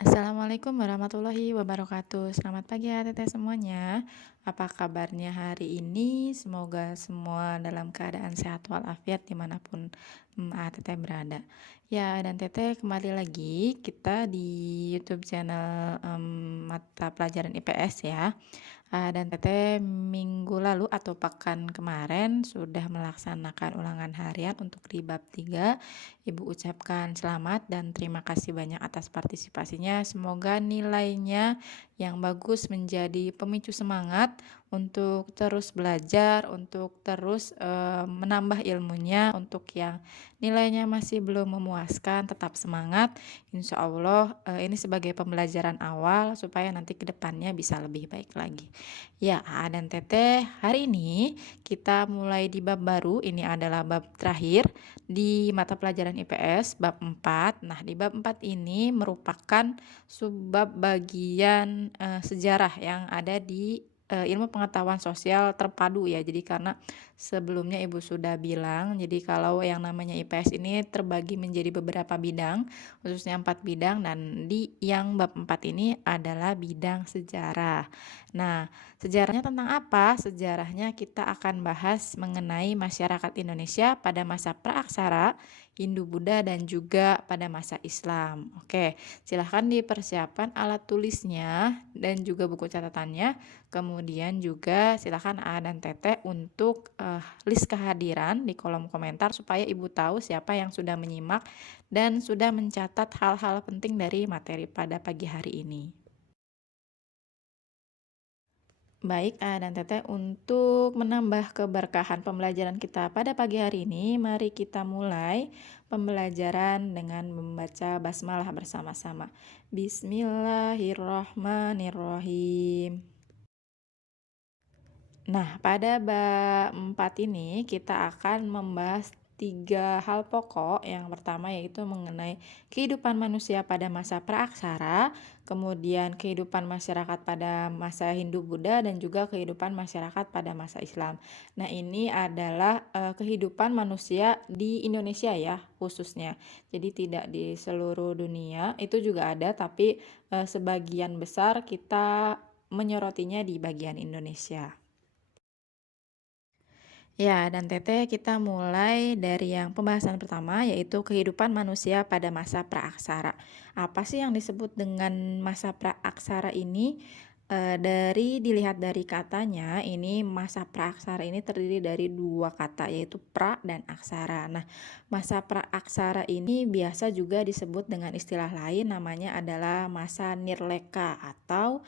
Assalamualaikum warahmatullahi wabarakatuh. Selamat pagi ya teteh semuanya. Apa kabarnya hari ini? Semoga semua dalam keadaan sehat walafiat dimanapun teteh berada. Ya dan teteh kembali lagi kita di YouTube channel mata pelajaran IPS ya. Dan Teteh minggu lalu atau pekan kemarin sudah melaksanakan ulangan harian untuk di bab 3. Ibu ucapkan selamat dan terima kasih banyak atas partisipasinya. Semoga nilainya yang bagus menjadi pemicu semangat untuk terus belajar, untuk terus menambah ilmunya, untuk yang nilainya masih belum memuaskan tetap semangat. Insya Allah ini sebagai pembelajaran awal supaya nanti ke depannya bisa lebih baik lagi. Ya, dan Teteh, hari ini kita mulai di bab baru. Ini adalah bab terakhir di mata pelajaran IPS, bab 4. Nah, di bab 4 ini merupakan subbab bagian sejarah yang ada di ilmu pengetahuan sosial terpadu ya. Jadi karena sebelumnya Ibu sudah bilang, jadi kalau yang namanya IPS ini terbagi menjadi beberapa bidang, khususnya 4 bidang, dan di yang bab 4 ini adalah bidang sejarah. Nah, sejarahnya tentang apa? Sejarahnya kita akan bahas mengenai masyarakat Indonesia pada masa praaksara, Hindu-Buddha, dan juga pada masa Islam. Oke, silahkan dipersiapkan alat tulisnya dan juga buku catatannya. Kemudian juga silahkan A dan Teteh untuk list kehadiran di kolom komentar supaya Ibu tahu siapa yang sudah menyimak dan sudah mencatat hal-hal penting dari materi pada pagi hari ini. Baik, dan Teteh, untuk menambah keberkahan pembelajaran kita pada pagi hari ini, mari kita mulai pembelajaran dengan membaca basmalah bersama-sama. Bismillahirrohmanirrohim. Nah, pada bab 4 ini kita akan membahas 3 hal pokok. Yang pertama yaitu mengenai kehidupan manusia pada masa praaksara, kemudian kehidupan masyarakat pada masa Hindu-Buddha, dan juga kehidupan masyarakat pada masa Islam. Nah, ini adalah kehidupan manusia di Indonesia ya khususnya. Jadi tidak di seluruh dunia, itu juga ada, tapi sebagian besar kita menyorotinya di bagian Indonesia. Ya, dan Teteh kita mulai dari yang pembahasan pertama yaitu kehidupan manusia pada masa praaksara. Apa sih yang disebut dengan masa praaksara ini? Dari dilihat dari katanya, ini masa praaksara ini terdiri dari dua kata yaitu pra dan aksara. Nah, masa praaksara ini biasa juga disebut dengan istilah lain, namanya adalah masa nirleka atau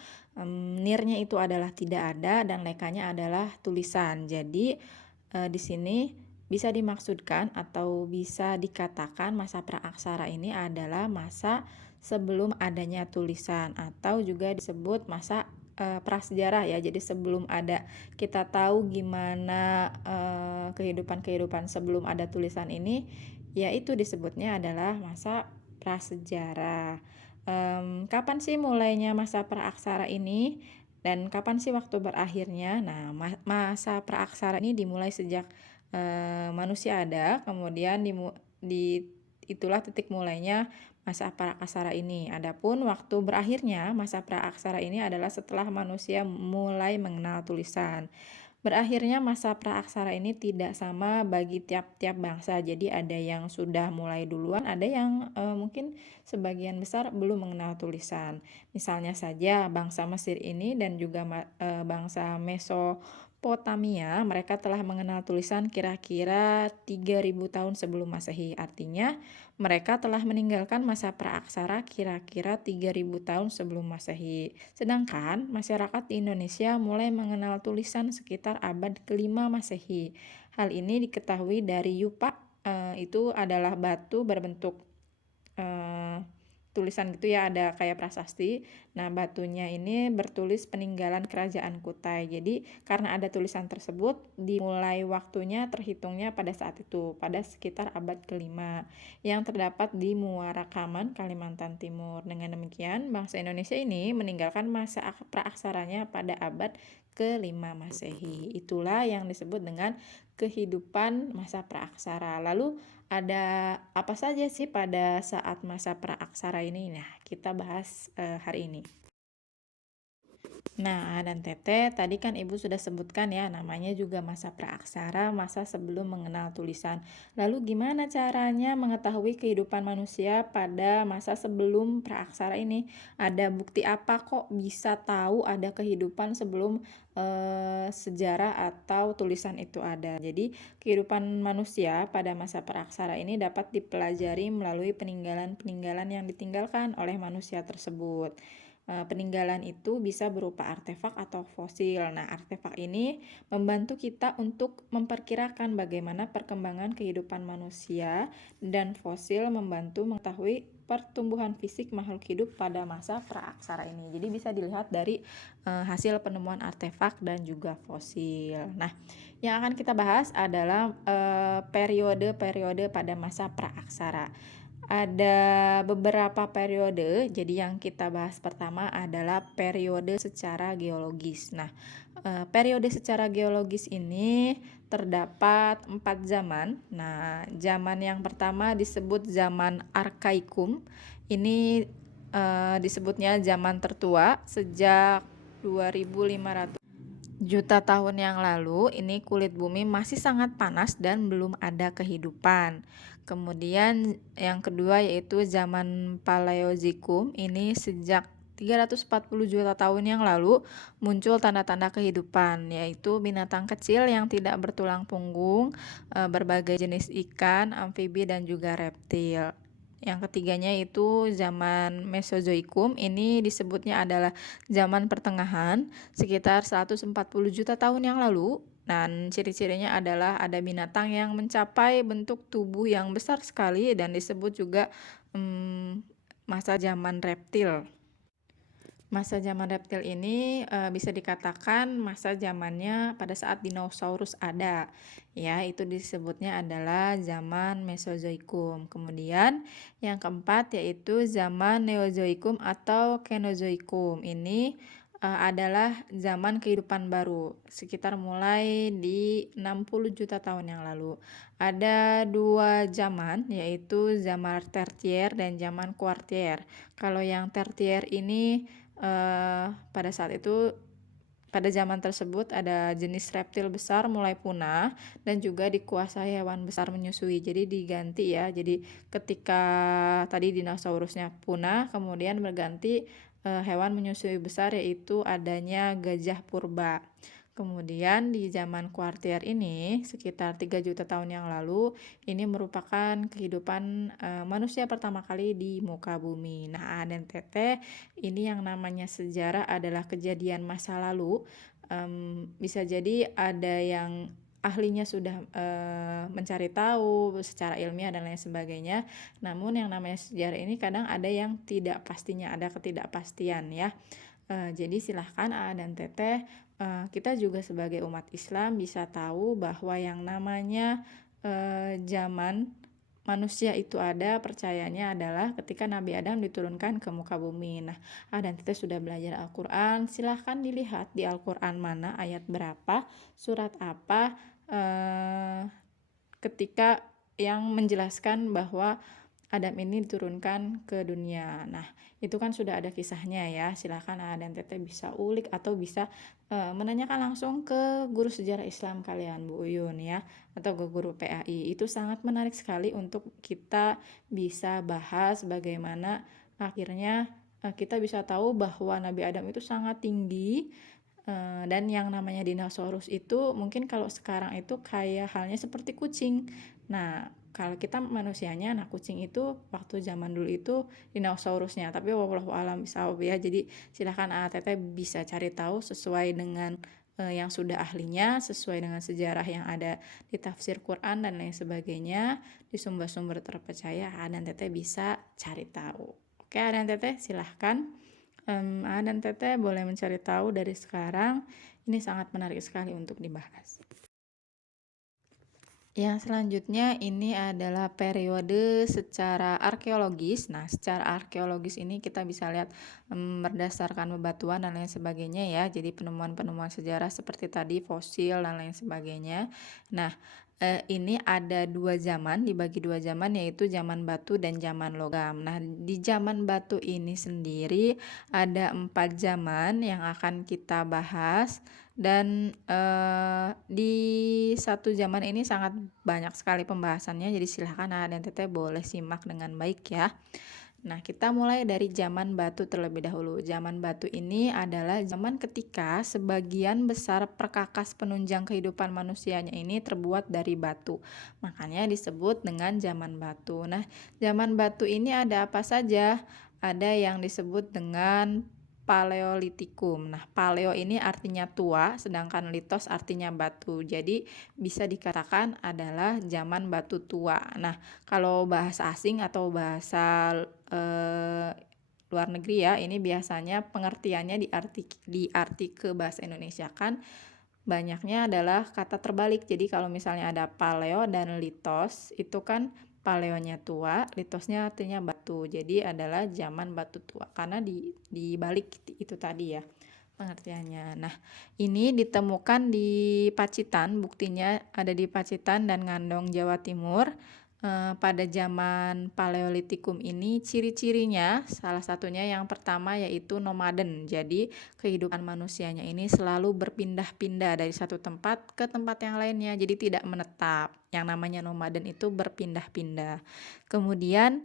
nirnya itu adalah tidak ada dan lekanya adalah tulisan. Jadi di sini bisa dimaksudkan atau bisa dikatakan masa praaksara ini adalah masa sebelum adanya tulisan atau juga disebut masa prasejarah ya. Jadi sebelum ada kita tahu gimana kehidupan-kehidupan sebelum ada tulisan ini, yaitu disebutnya adalah masa prasejarah. Kapan sih mulainya masa praaksara ini? Dan kapan sih waktu berakhirnya? Nah, masa praaksara ini dimulai sejak manusia ada, kemudian itulah titik mulainya masa praaksara ini. Adapun waktu berakhirnya masa praaksara ini adalah setelah manusia mulai mengenal tulisan. Berakhirnya masa praaksara ini tidak sama bagi tiap-tiap bangsa. Jadi ada yang sudah mulai duluan, ada yang mungkin sebagian besar belum mengenal tulisan. Misalnya saja bangsa Mesir ini dan juga bangsa Mesopotamia, mereka telah mengenal tulisan kira-kira 3000 tahun sebelum Masehi. Artinya mereka telah meninggalkan masa praaksara kira-kira 3000 tahun sebelum Masehi. Sedangkan masyarakat di Indonesia mulai mengenal tulisan sekitar abad ke-5 Masehi. Hal ini diketahui dari yupa, itu adalah batu berbentuk tulisan gitu ya, ada kayak prasasti. Nah, batunya ini bertulis peninggalan kerajaan Kutai. Jadi karena ada tulisan tersebut, dimulai waktunya terhitungnya pada saat itu, pada sekitar abad ke-5 yang terdapat di Muarakaman, Kalimantan Timur. Dengan demikian, bangsa Indonesia ini meninggalkan masa praaksaranya pada abad ke-5 Masehi. Itulah yang disebut dengan kehidupan masa praaksara. Lalu ada apa saja sih pada saat masa praaksara ini? Nah, kita bahas hari ini. Nah, A dan TT tadi kan Ibu sudah sebutkan ya, namanya juga masa praaksara, masa sebelum mengenal tulisan. Lalu gimana caranya mengetahui kehidupan manusia pada masa sebelum praaksara ini? Ada bukti apa kok bisa tahu ada kehidupan sebelum sejarah atau tulisan itu ada? Jadi, kehidupan manusia pada masa praaksara ini dapat dipelajari melalui peninggalan-peninggalan yang ditinggalkan oleh manusia tersebut. Peninggalan itu bisa berupa artefak atau fosil. Nah, artefak ini membantu kita untuk memperkirakan bagaimana perkembangan kehidupan manusia, dan fosil membantu mengetahui pertumbuhan fisik makhluk hidup pada masa praaksara ini. Jadi bisa dilihat dari hasil penemuan artefak dan juga fosil. Nah, yang akan kita bahas adalah periode-periode pada masa praaksara. Ada beberapa periode, jadi yang kita bahas pertama adalah periode secara geologis. Nah, periode secara geologis ini terdapat 4 zaman. Nah, zaman yang pertama disebut zaman Arkaikum. Ini disebutnya zaman tertua sejak 2500 juta tahun yang lalu. Ini kulit bumi masih sangat panas dan belum ada kehidupan. Kemudian yang kedua yaitu zaman Paleozoikum. Ini sejak 340 juta tahun yang lalu muncul tanda-tanda kehidupan, yaitu binatang kecil yang tidak bertulang punggung, berbagai jenis ikan, amfibi dan juga reptil. Yang ketiganya itu zaman Mesozoikum. Ini disebutnya adalah zaman pertengahan, sekitar 140 juta tahun yang lalu. Dan ciri-cirinya adalah ada binatang yang mencapai bentuk tubuh yang besar sekali dan disebut juga masa zaman reptil. Masa zaman reptil ini bisa dikatakan masa zamannya pada saat dinosaurus ada. Ya, itu disebutnya adalah zaman Mesozoikum. Kemudian yang keempat yaitu zaman Neozoikum atau Kenozoikum. Ini adalah zaman kehidupan baru, sekitar mulai di 60 juta tahun yang lalu. Ada 2 zaman, yaitu zaman tertier dan zaman kuartier. Kalau yang tertier ini pada saat itu, pada zaman tersebut ada jenis reptil besar mulai punah dan juga dikuasai hewan besar menyusui. Jadi diganti ya. Jadi ketika tadi dinosaurusnya punah, kemudian berganti hewan menyusui besar, yaitu adanya gajah purba. Kemudian di zaman kuartier ini sekitar 3 juta tahun yang lalu, ini merupakan kehidupan manusia pertama kali di muka bumi. Nah, A dan TT ini yang namanya sejarah adalah kejadian masa lalu. Bisa jadi ada yang ahlinya sudah mencari tahu secara ilmiah dan lain sebagainya. Namun yang namanya sejarah ini kadang ada yang tidak pastinya, ada ketidakpastian ya. Jadi silahkan A dan TT, kita juga sebagai umat Islam bisa tahu bahwa yang namanya zaman manusia itu ada, percayanya adalah ketika Nabi Adam diturunkan ke muka bumi. Nah, dan kita sudah belajar Al-Quran, silahkan dilihat di Al-Quran mana, ayat berapa, surat apa, ketika yang menjelaskan bahwa Adam ini diturunkan ke dunia. Nah, itu kan sudah ada kisahnya ya. Silahkan A dan Tete bisa ulik atau bisa menanyakan langsung ke guru sejarah Islam kalian, Bu Uyun ya, atau ke guru PAI. Itu sangat menarik sekali untuk kita bisa bahas bagaimana akhirnya kita bisa tahu bahwa Nabi Adam itu sangat tinggi, dan yang namanya dinosaurus itu mungkin kalau sekarang itu kayak halnya seperti kucing. Nah, kalau kita manusianya, nah kucing itu waktu zaman dulu itu dinosaurusnya. Tapi wallahu alam bishawab ya. Jadi silahkan ATT bisa cari tahu sesuai dengan yang sudah ahlinya, sesuai dengan sejarah yang ada di tafsir Quran dan lain sebagainya, di sumber-sumber terpercaya. Dan Teteh bisa cari tahu. Oke, dan Teteh silahkan. A dan Teteh boleh mencari tahu dari sekarang. Ini sangat menarik sekali untuk dibahas. Yang selanjutnya ini adalah periode secara arkeologis. Nah, secara arkeologis ini kita bisa lihat berdasarkan bebatuan dan lain sebagainya ya. Jadi penemuan-penemuan sejarah seperti tadi fosil dan lain sebagainya. Nah, ini ada 2 zaman, dibagi 2 zaman yaitu zaman batu dan zaman logam. Nah, di zaman batu ini sendiri ada 4 zaman yang akan kita bahas dan, di satu zaman ini sangat banyak sekali pembahasannya, jadi silahkan Aden Teteh boleh simak dengan baik ya. Nah, kita mulai dari zaman batu terlebih dahulu. Zaman batu ini adalah zaman ketika sebagian besar perkakas penunjang kehidupan manusianya ini terbuat dari batu. Makanya disebut dengan zaman batu. Nah, zaman batu ini ada apa saja? Ada yang disebut dengan Paleolitikum. Nah, paleo ini artinya tua, sedangkan litos artinya batu. Jadi, bisa dikatakan adalah zaman batu tua. Nah, kalau bahasa asing atau bahasa luar negeri ya, ini biasanya pengertiannya diarti ke bahasa Indonesia kan banyaknya adalah kata terbalik. Jadi kalau misalnya ada paleo dan litos, itu kan paleonya tua, litosnya artinya batu. Jadi adalah zaman batu tua karena dibalik itu tadi ya pengertiannya. Nah, ini ditemukan di Pacitan, buktinya ada di Pacitan dan Ngandong, Jawa Timur. Pada zaman Paleolitikum ini ciri-cirinya salah satunya yang pertama yaitu nomaden. Jadi kehidupan manusianya ini selalu berpindah-pindah dari satu tempat ke tempat yang lainnya. Jadi tidak menetap. Yang namanya nomaden itu berpindah-pindah. Kemudian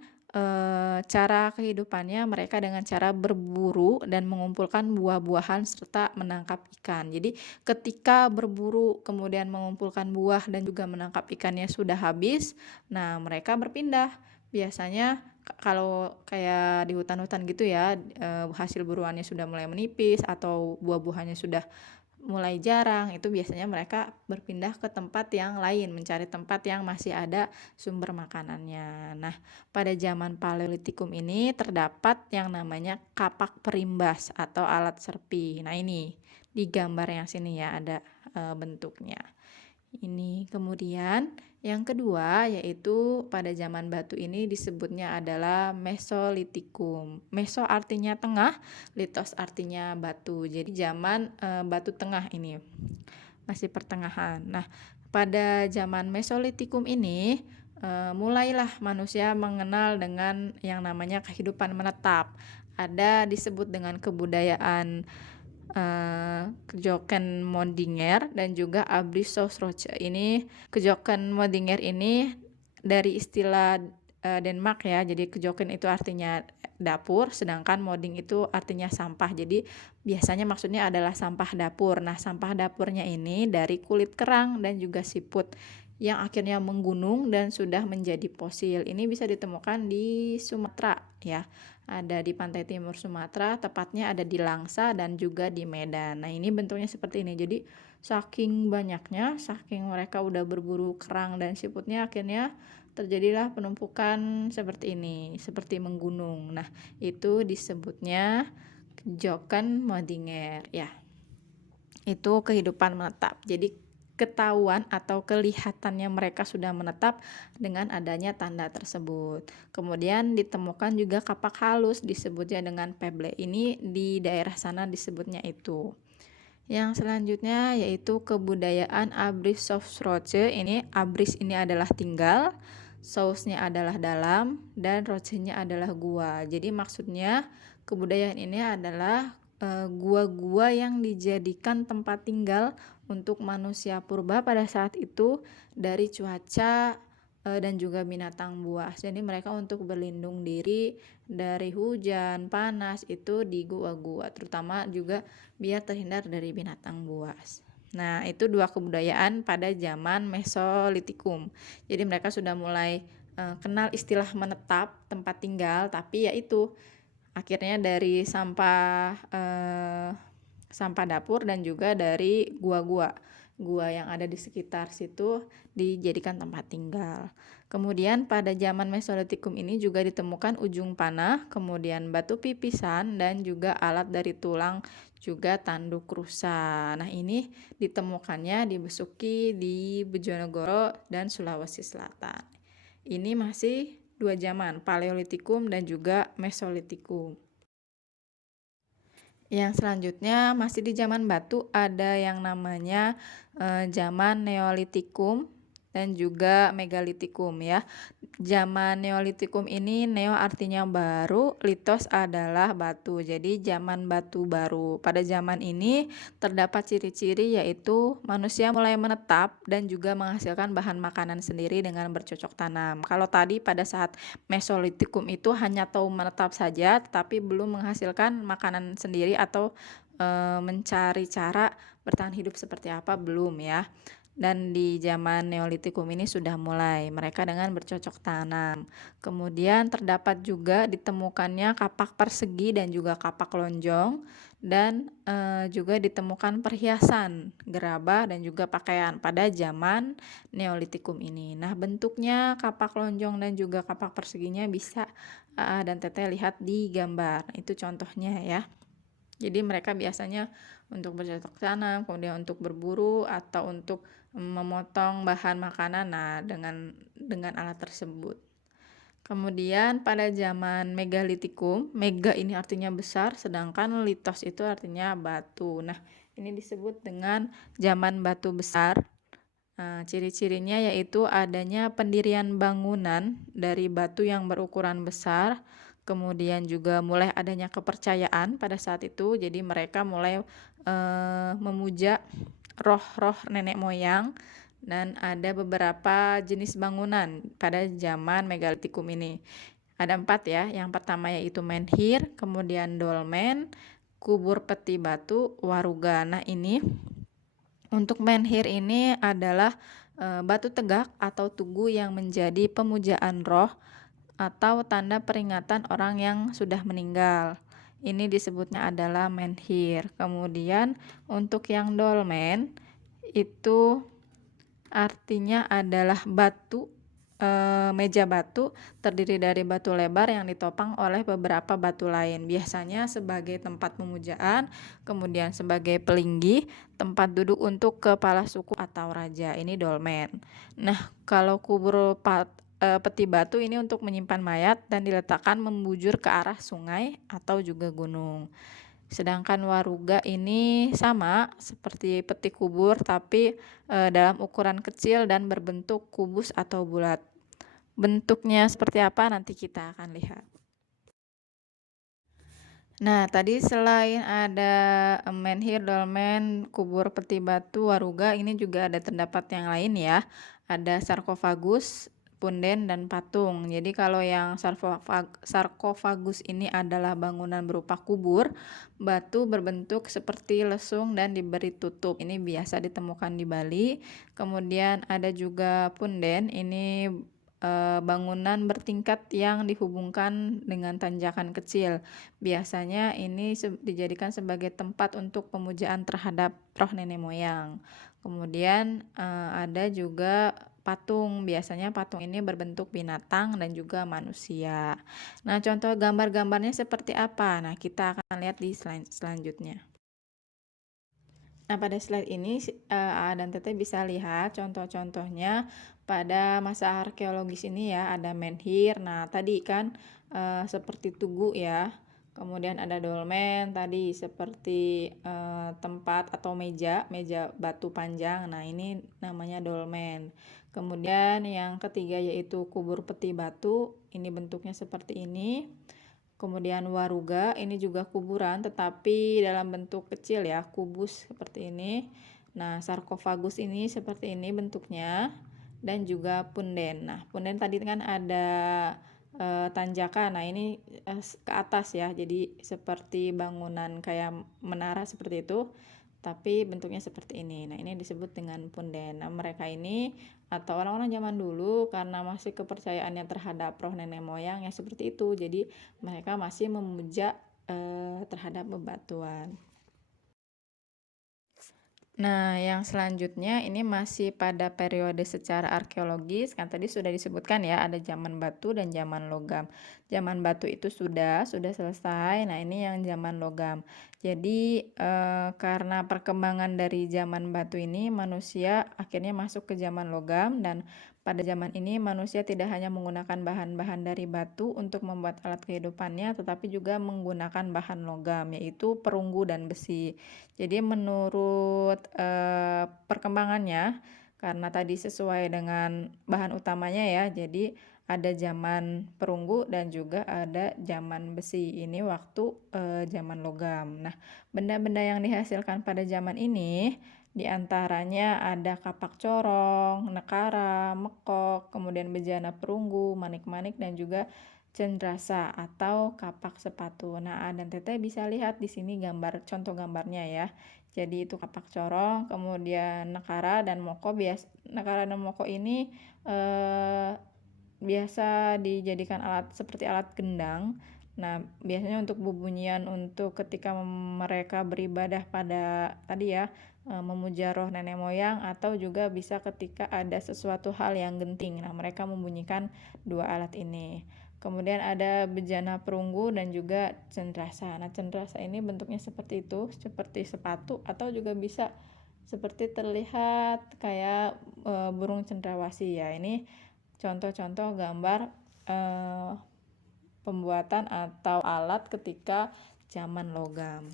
cara kehidupannya mereka dengan cara berburu dan mengumpulkan buah-buahan serta menangkap ikan. Jadi ketika berburu kemudian mengumpulkan buah dan juga menangkap ikannya sudah habis, nah mereka berpindah. Biasanya kalau kayak di hutan-hutan gitu ya, hasil buruannya sudah mulai menipis atau buah-buahannya sudah mulai jarang, itu biasanya mereka berpindah ke tempat yang lain, mencari tempat yang masih ada sumber makanannya. Nah, pada zaman Paleolitikum ini terdapat yang namanya kapak perimbas atau alat serpi. Nah, ini di gambar yang sini ya ada bentuknya. Ini kemudian yang kedua yaitu pada zaman batu ini disebutnya adalah Mesolitikum. Meso artinya tengah, litos artinya batu. Jadi zaman batu tengah ini masih pertengahan. Nah, pada zaman Mesolitikum ini mulailah manusia mengenal dengan yang namanya kehidupan menetap. Ada disebut dengan kebudayaan Kejoken Modinger dan juga Abrysosroche. Ini Kejoken Modinger ini dari istilah Denmark ya. Jadi kejoken itu artinya dapur, sedangkan moding itu artinya sampah. Jadi biasanya maksudnya adalah sampah dapur. Nah, sampah dapurnya ini dari kulit kerang dan juga siput yang akhirnya menggunung dan sudah menjadi fosil. Ini bisa ditemukan di Sumatera ya. Ada di pantai timur Sumatera, tepatnya ada di Langsa dan juga di Medan. Nah, ini bentuknya seperti ini. Jadi saking banyaknya, saking mereka udah berburu kerang dan siputnya, akhirnya terjadilah penumpukan seperti ini, seperti menggunung. Nah, itu disebutnya Joken Modinger ya. Itu kehidupan menetap. Jadi ketahuan atau kelihatannya mereka sudah menetap dengan adanya tanda tersebut. Kemudian ditemukan juga kapak halus disebutnya dengan pebble. Ini di daerah sana disebutnya itu. Yang selanjutnya yaitu kebudayaan Abrysosroche. Ini Abrys ini adalah tinggal, Sous-nya adalah dalam, dan Roche-nya adalah gua. Jadi maksudnya kebudayaan ini adalah gua-gua yang dijadikan tempat tinggal untuk manusia purba pada saat itu dari cuaca dan juga binatang buas. Jadi mereka untuk berlindung diri dari hujan, panas itu di gua-gua, terutama juga biar terhindar dari binatang buas. Nah, itu dua kebudayaan pada zaman Mesolitikum. Jadi mereka sudah mulai kenal istilah menetap, tempat tinggal, tapi yaitu akhirnya dari sampah dapur dan juga dari gua-gua yang ada di sekitar situ dijadikan tempat tinggal. Kemudian pada zaman Mesolitikum ini juga ditemukan ujung panah, kemudian batu pipisan dan juga alat dari tulang juga tanduk rusa. Nah, ini ditemukannya di Besuki, di Bojonegoro dan Sulawesi Selatan. Ini masih dua zaman, Paleolitikum dan juga Mesolitikum. Yang selanjutnya masih di zaman batu ada yang namanya zaman Neolitikum dan juga Megalitikum ya. Zaman Neolitikum ini, neo artinya baru, litos adalah batu. Jadi zaman batu baru. Pada zaman ini terdapat ciri-ciri yaitu manusia mulai menetap dan juga menghasilkan bahan makanan sendiri dengan bercocok tanam. Kalau tadi pada saat Mesolitikum itu hanya tahu menetap saja tetapi belum menghasilkan makanan sendiri atau mencari cara bertahan hidup seperti apa belum ya. Dan di zaman Neolitikum ini sudah mulai mereka dengan bercocok tanam. Kemudian terdapat juga ditemukannya kapak persegi dan juga kapak lonjong dan juga ditemukan perhiasan, gerabah dan juga pakaian pada zaman Neolitikum ini. Nah, bentuknya kapak lonjong dan juga kapak perseginya bisa dan Teteh lihat di gambar. Nah, itu contohnya ya. Jadi mereka biasanya untuk bercocok tanam, kemudian untuk berburu atau untuk memotong bahan makanan dengan alat tersebut. Kemudian pada zaman Megalitikum, mega ini artinya besar, sedangkan litos itu artinya batu. Nah, ini disebut dengan zaman batu besar. Nah, ciri-cirinya yaitu adanya pendirian bangunan dari batu yang berukuran besar, kemudian juga mulai adanya kepercayaan pada saat itu, jadi mereka mulai memuja roh-roh nenek moyang, dan ada beberapa jenis bangunan pada zaman Megalitikum ini. Ada 4 ya, yang pertama yaitu menhir, kemudian dolmen, kubur peti batu, waruga. Nah, ini untuk menhir ini adalah batu tegak atau tugu yang menjadi pemujaan roh atau tanda peringatan orang yang sudah meninggal. Ini disebutnya adalah menhir. Kemudian untuk yang dolmen itu artinya adalah batu meja batu terdiri dari batu lebar yang ditopang oleh beberapa batu lain, biasanya sebagai tempat pemujaan, kemudian sebagai pelinggi, tempat duduk untuk kepala suku atau raja. Ini dolmen. Nah, kalau kubur peti batu ini untuk menyimpan mayat dan diletakkan membujur ke arah sungai atau juga gunung. Sedangkan waruga ini sama seperti peti kubur tapi dalam ukuran kecil dan berbentuk kubus atau bulat. Bentuknya seperti apa nanti kita akan lihat. Nah, tadi selain ada menhir, dolmen, kubur peti batu, waruga, ini juga ada terdapat yang lain ya. Ada sarkofagus, punden, dan patung. Jadi kalau yang sarkofagus ini adalah bangunan berupa kubur, batu berbentuk seperti lesung dan diberi tutup. Ini biasa ditemukan di Bali. Kemudian ada juga punden, ini bangunan bertingkat yang dihubungkan dengan tanjakan kecil. Biasanya ini dijadikan sebagai tempat untuk pemujaan terhadap roh nenek moyang. Kemudian ada juga patung. Biasanya patung ini berbentuk binatang dan juga manusia. Nah, contoh gambar-gambarnya seperti apa? Nah, kita akan lihat di slide selanjutnya. Nah, pada slide ini A dan Teteh bisa lihat contoh-contohnya pada masa arkeologis ini ya, ada menhir. Nah, tadi kan seperti tugu ya. Kemudian ada dolmen tadi seperti tempat atau meja batu panjang. Nah, ini namanya dolmen. Kemudian yang ketiga yaitu kubur peti batu. Ini bentuknya seperti ini. Kemudian waruga, ini juga kuburan tetapi dalam bentuk kecil ya, kubus seperti ini. Nah, sarkofagus ini seperti ini bentuknya, dan juga punden. Nah, punden tadi kan ada tanjakan. Nah, ini ke atas ya, jadi seperti bangunan kayak menara seperti itu, tapi bentuknya seperti ini. Nah, ini disebut dengan punden. Nah, mereka ini atau orang-orang zaman dulu karena masih kepercayaannya terhadap roh nenek moyang yang seperti itu, jadi mereka masih memuja terhadap bebatuan. Nah, yang selanjutnya ini masih pada periode secara arkeologis, kan tadi sudah disebutkan ya, ada zaman batu dan zaman logam. Zaman batu itu sudah selesai. Nah, ini yang zaman logam. Jadi karena perkembangan dari zaman batu ini, manusia akhirnya masuk ke zaman logam, dan pada zaman ini manusia tidak hanya menggunakan bahan-bahan dari batu untuk membuat alat kehidupannya, tetapi juga menggunakan bahan logam, yaitu perunggu dan besi. Jadi menurut perkembangannya, karena tadi sesuai dengan bahan utamanya ya. Jadi ada zaman perunggu dan juga ada zaman besi. Ini waktu zaman logam. Nah, benda-benda yang dihasilkan pada zaman ini diantaranya ada kapak corong, nekara, mekok, kemudian bejana perunggu, manik-manik dan juga cendrasa atau kapak sepatu. Nah, A dan Teteh bisa lihat di sini contoh gambarnya ya. Jadi itu kapak corong, kemudian nekara dan moko ini eh, biasa dijadikan alat seperti alat gendang. Nah, biasanya untuk bubunyian untuk ketika mereka beribadah pada tadi ya, memuja roh nenek moyang atau juga bisa ketika ada sesuatu hal yang genting. Nah, mereka membunyikan dua alat ini. Kemudian ada bejana perunggu dan juga cendrasa. Nah, cendrasa ini bentuknya seperti itu, seperti sepatu atau juga bisa seperti terlihat kayak burung cendrawasih ya. Ini contoh-contoh gambar eh, pembuatan atau alat ketika zaman logam.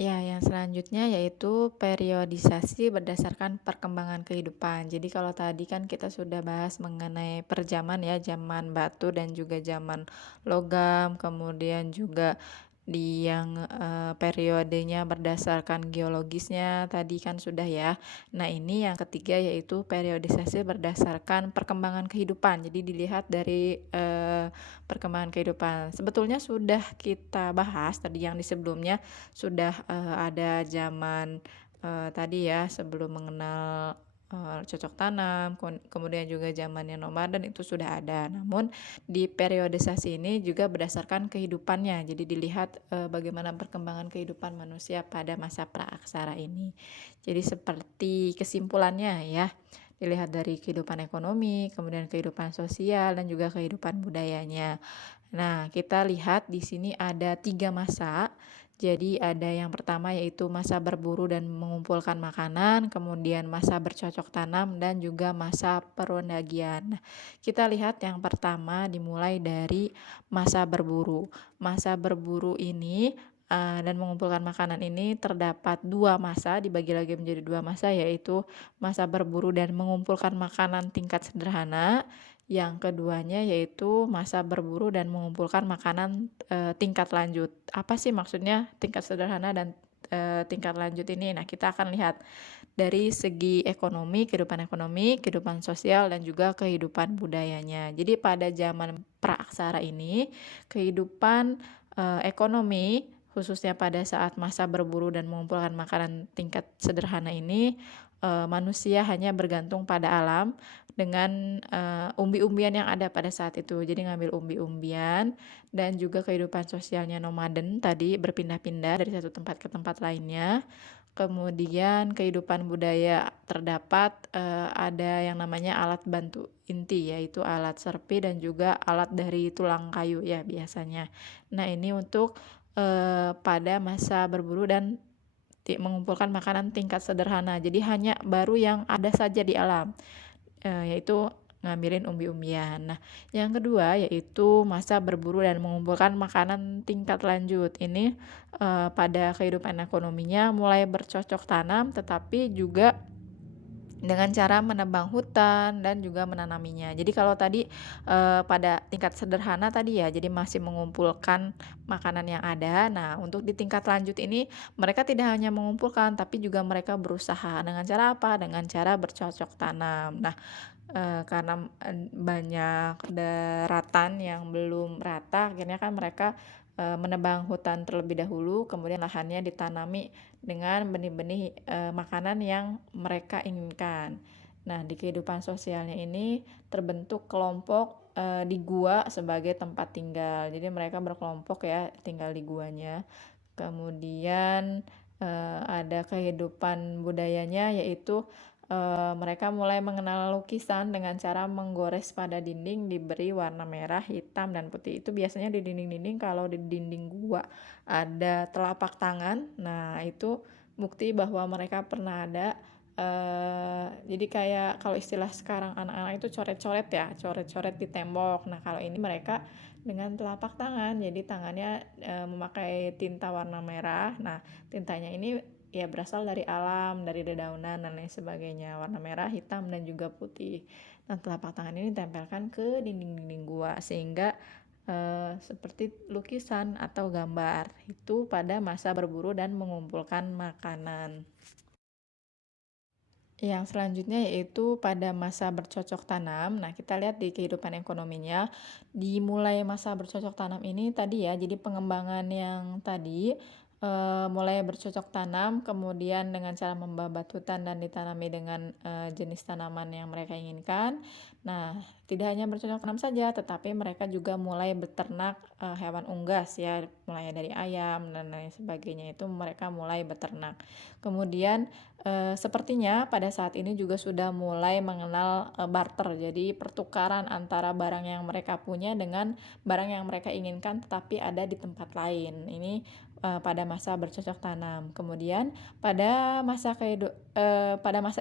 Ya, yang selanjutnya yaitu periodisasi berdasarkan perkembangan kehidupan. Jadi kalau tadi kan kita sudah bahas mengenai perjaman ya, zaman batu dan juga zaman logam, kemudian juga di yang periodenya berdasarkan geologisnya tadi kan sudah ya. Nah, ini yang ketiga yaitu periodisasi berdasarkan perkembangan kehidupan. Jadi dilihat dari perkembangan kehidupan. Sebetulnya sudah kita bahas tadi yang di sebelumnya sudah ada zaman tadi ya sebelum mengenal cocok tanam, kemudian juga zamannya nomaden itu sudah ada. Namun di periodisasi ini juga berdasarkan kehidupannya. Jadi dilihat bagaimana perkembangan kehidupan manusia pada masa praaksara ini. Jadi seperti kesimpulannya ya, dilihat dari kehidupan ekonomi, kemudian kehidupan sosial dan juga kehidupan budayanya. Nah, kita lihat di sini ada 3 masa. Jadi ada yang pertama yaitu masa berburu dan mengumpulkan makanan, kemudian masa bercocok tanam dan juga masa perondagian. Nah, kita lihat yang pertama dimulai dari masa berburu. Masa berburu ini dan mengumpulkan makanan ini terdapat 2 masa, dibagi lagi menjadi 2 masa yaitu masa berburu dan mengumpulkan makanan tingkat sederhana. Yang keduanya yaitu masa berburu dan mengumpulkan makanan tingkat lanjut. Apa sih maksudnya tingkat sederhana dan tingkat lanjut ini? Nah, kita akan lihat dari segi ekonomi, kehidupan sosial dan juga kehidupan budayanya. Jadi pada zaman praaksara ini, kehidupan ekonomi khususnya pada saat masa berburu dan mengumpulkan makanan tingkat sederhana ini manusia hanya bergantung pada alam dengan umbi-umbian yang ada pada saat itu. Jadi ngambil umbi-umbian dan juga kehidupan sosialnya nomaden tadi berpindah-pindah dari satu tempat ke tempat lainnya. Kemudian kehidupan budaya terdapat ada yang namanya alat bantu inti yaitu alat serpi dan juga alat dari tulang kayu ya biasanya. Nah, ini untuk pada masa berburu dan mengumpulkan makanan tingkat sederhana. Jadi hanya baru yang ada saja di alam, yaitu ngambilin umbi-umbian. Nah, yang kedua yaitu masa berburu dan mengumpulkan makanan tingkat lanjut. Ini pada kehidupan ekonominya mulai bercocok tanam, tetapi juga dengan cara menebang hutan dan juga menanaminya. Jadi kalau tadi pada tingkat sederhana tadi ya, jadi masih mengumpulkan makanan yang ada. Nah, untuk di tingkat lanjut ini mereka tidak hanya mengumpulkan tapi juga mereka berusaha dengan cara apa? Dengan cara bercocok tanam. Nah, karena banyak daratan yang belum rata, akhirnya kan mereka menebang hutan terlebih dahulu, kemudian lahannya ditanami dengan benih-benih makanan yang mereka inginkan. Nah, di kehidupan sosialnya ini terbentuk kelompok di gua sebagai tempat tinggal. Jadi mereka berkelompok ya tinggal di guanya. Kemudian ada kehidupan budayanya yaitu mereka mulai mengenal lukisan dengan cara menggores pada dinding diberi warna merah, hitam, dan putih. Itu biasanya di dinding-dinding kalau di dinding gua ada telapak tangan. Nah, itu bukti bahwa mereka pernah ada. Jadi kayak kalau istilah sekarang anak-anak itu coret-coret ya, coret-coret di tembok. Nah, kalau ini mereka dengan telapak tangan. Jadi tangannya memakai tinta warna merah. Nah, tintanya ini ya berasal dari alam, dari dedaunan dan lain sebagainya. Warna merah, hitam, dan juga putih. Nah, telapak tangan ini ditempelkan ke dinding-dinding gua sehingga seperti lukisan atau gambar. Itu pada masa berburu dan mengumpulkan makanan. Yang selanjutnya yaitu pada masa bercocok tanam. Nah, kita lihat di kehidupan ekonominya, dimulai masa bercocok tanam ini tadi ya, jadi pengembangan yang tadi, mulai bercocok tanam, kemudian dengan cara membabat hutan dan ditanami dengan, jenis tanaman yang mereka inginkan. Nah, tidak hanya bercocok tanam saja, tetapi mereka juga mulai beternak, hewan unggas ya, mulai dari ayam dan lain sebagainya, itu mereka mulai beternak. Kemudian sepertinya pada saat ini juga sudah mulai mengenal, barter. Jadi pertukaran antara barang yang mereka punya dengan barang yang mereka inginkan tetapi ada di tempat lain. Ini, pada masa bercocok tanam. Kemudian pada masa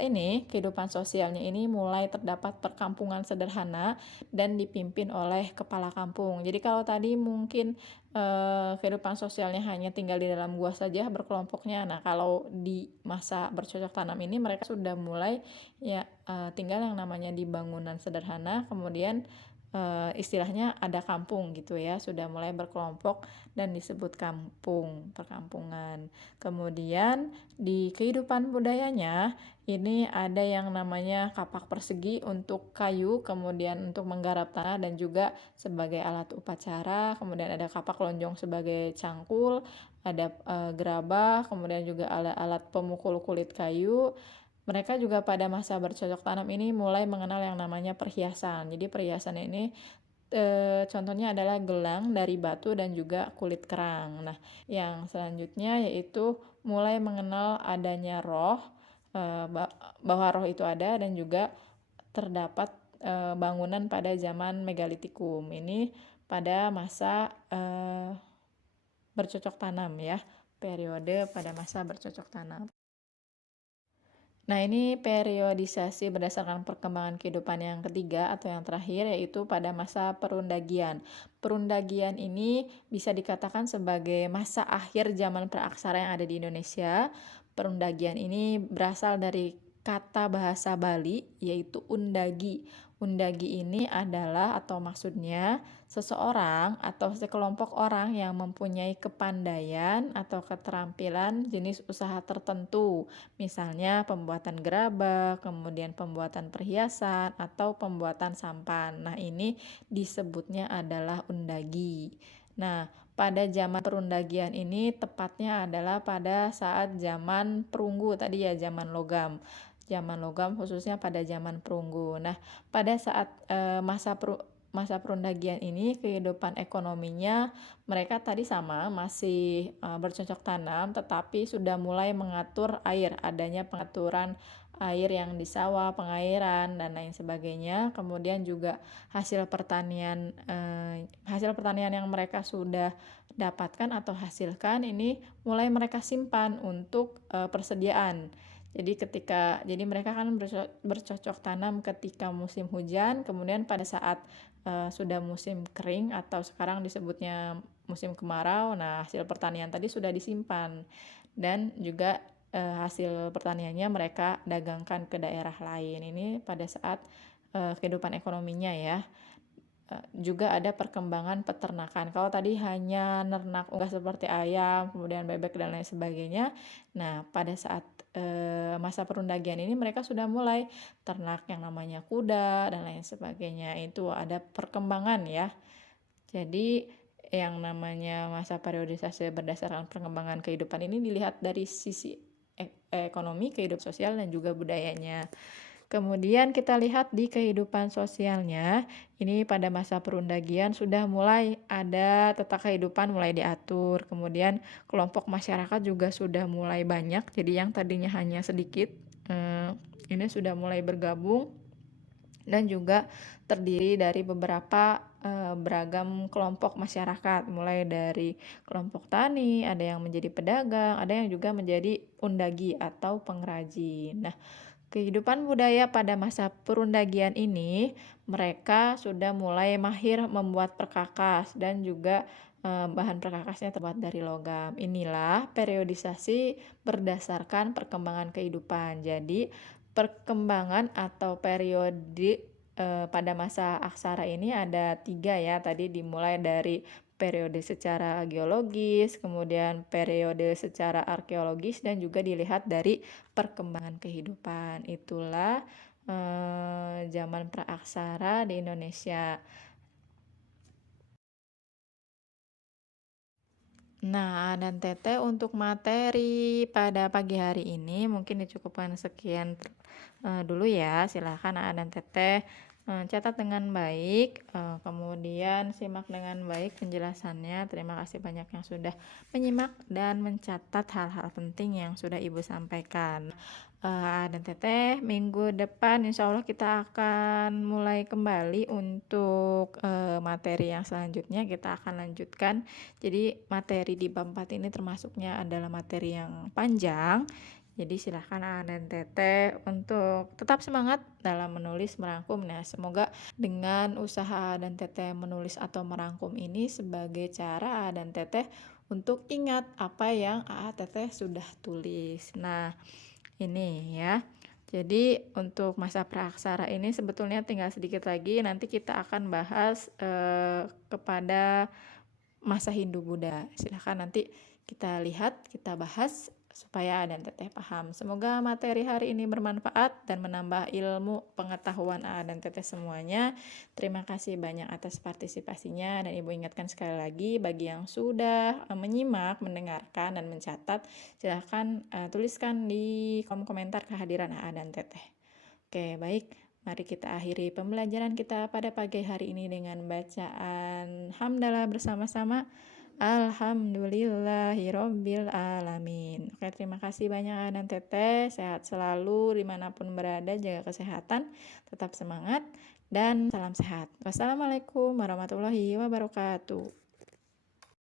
ini kehidupan sosialnya ini mulai terdapat perkampungan sederhana dan dipimpin oleh kepala kampung. Jadi kalau tadi mungkin kehidupan sosialnya hanya tinggal di dalam gua saja berkelompoknya. Nah, kalau di masa bercocok tanam ini mereka sudah mulai ya tinggal yang namanya di bangunan sederhana, kemudian istilahnya ada kampung gitu ya, sudah mulai berkelompok dan disebut kampung, perkampungan. Kemudian di kehidupan budayanya ini ada yang namanya kapak persegi untuk kayu, kemudian untuk menggarap tanah dan juga sebagai alat upacara, kemudian ada kapak lonjong sebagai cangkul, ada gerabah, kemudian juga alat-alat pemukul kulit kayu. Mereka juga pada masa bercocok tanam ini mulai mengenal yang namanya perhiasan. Jadi perhiasan ini contohnya adalah gelang dari batu dan juga kulit kerang. Nah, yang selanjutnya yaitu mulai mengenal adanya roh, bahwa roh itu ada dan juga terdapat bangunan pada zaman megalitikum. Ini pada masa bercocok tanam ya, periode pada masa bercocok tanam. Nah, ini periodisasi berdasarkan perkembangan kehidupan yang ketiga atau yang terakhir, yaitu pada masa perundagian. Perundagian ini bisa dikatakan sebagai masa akhir zaman praaksara yang ada di Indonesia. Perundagian ini berasal dari kata bahasa Bali, yaitu undagi. Undagi ini adalah atau maksudnya seseorang atau sekelompok orang yang mempunyai kepandaian atau keterampilan jenis usaha tertentu. Misalnya pembuatan gerabah, kemudian pembuatan perhiasan, atau pembuatan sampan. Nah, ini disebutnya adalah undagi. Nah, pada zaman perundagian ini tepatnya adalah pada saat zaman perunggu tadi ya, zaman logam. Zaman logam khususnya pada zaman perunggu. Nah, pada saat masa perundagian ini kehidupan ekonominya mereka tadi sama masih bercocok tanam tetapi sudah mulai mengatur air, adanya pengaturan air yang di sawah, pengairan dan lain sebagainya. Kemudian juga hasil pertanian yang mereka sudah dapatkan atau hasilkan ini mulai mereka simpan untuk persediaan. Jadi mereka kan bercocok tanam ketika musim hujan, kemudian pada saat sudah musim kering atau sekarang disebutnya musim kemarau, nah hasil pertanian tadi sudah disimpan dan juga hasil pertaniannya mereka dagangkan ke daerah lain. Ini pada saat kehidupan ekonominya ya. Juga ada perkembangan peternakan. Kalau tadi hanya ternak unggas seperti ayam, kemudian bebek dan lain sebagainya. Nah, pada saat masa perundagian ini mereka sudah mulai ternak yang namanya kuda dan lain sebagainya. Itu ada perkembangan ya. Jadi yang namanya masa periodisasi berdasarkan perkembangan kehidupan ini dilihat dari sisi ekonomi, kehidupan sosial dan juga budayanya. Kemudian kita lihat di kehidupan sosialnya, ini pada masa perundagian sudah mulai ada tata kehidupan mulai diatur, kemudian kelompok masyarakat juga sudah mulai banyak, jadi yang tadinya hanya sedikit, ini sudah mulai bergabung dan juga terdiri dari beberapa beragam kelompok masyarakat, mulai dari kelompok tani, ada yang menjadi pedagang, ada yang juga menjadi undagi atau pengrajin. Nah, kehidupan budaya pada masa perundagian ini, mereka sudah mulai mahir membuat perkakas dan juga bahan perkakasnya terbuat dari logam. Inilah periodisasi berdasarkan perkembangan kehidupan. Jadi, perkembangan atau periode pada masa aksara ini ada 3 ya. Tadi dimulai dari periode secara geologis, kemudian periode secara arkeologis, dan juga dilihat dari perkembangan kehidupan. Itulah zaman praaksara di Indonesia. Nah, dan Teteh untuk materi pada pagi hari ini mungkin dicukupkan sekian dulu ya. Silahkan dan Teteh catat dengan baik, kemudian simak dengan baik penjelasannya. Terima kasih banyak yang sudah menyimak dan mencatat hal-hal penting yang sudah Ibu sampaikan. Dan Teteh, minggu depan insya Allah kita akan mulai kembali untuk materi yang selanjutnya. Kita akan lanjutkan. Jadi materi di bab 4 ini termasuknya adalah materi yang panjang. Jadi silahkan dan Teteh untuk tetap semangat dalam menulis merangkum. Nah, semoga dengan usaha dan Teteh menulis atau merangkum ini sebagai cara dan Teteh untuk ingat apa yang Teteh sudah tulis. Nah, ini ya. Jadi untuk masa praaksara ini sebetulnya tinggal sedikit lagi. Nanti kita akan bahas kepada masa Hindu-Buddha. Silahkan nanti kita lihat, kita bahas supaya dan Teteh paham. Semoga materi hari ini bermanfaat dan menambah ilmu pengetahuan dan Teteh semuanya. Terima kasih banyak atas partisipasinya, dan Ibu ingatkan sekali lagi bagi yang sudah menyimak, mendengarkan, dan mencatat, silahkan tuliskan di kolom komentar kehadiran dan Teteh. Oke, baik. Mari kita akhiri pembelajaran kita pada pagi hari ini dengan bacaan hamdalah bersama-sama. Alhamdulillahirobbil alamin. Oke, terima kasih banyak dan Teteh. Sehat selalu dimanapun berada, jaga kesehatan, tetap semangat, dan salam sehat. Wassalamualaikum warahmatullahi wabarakatuh.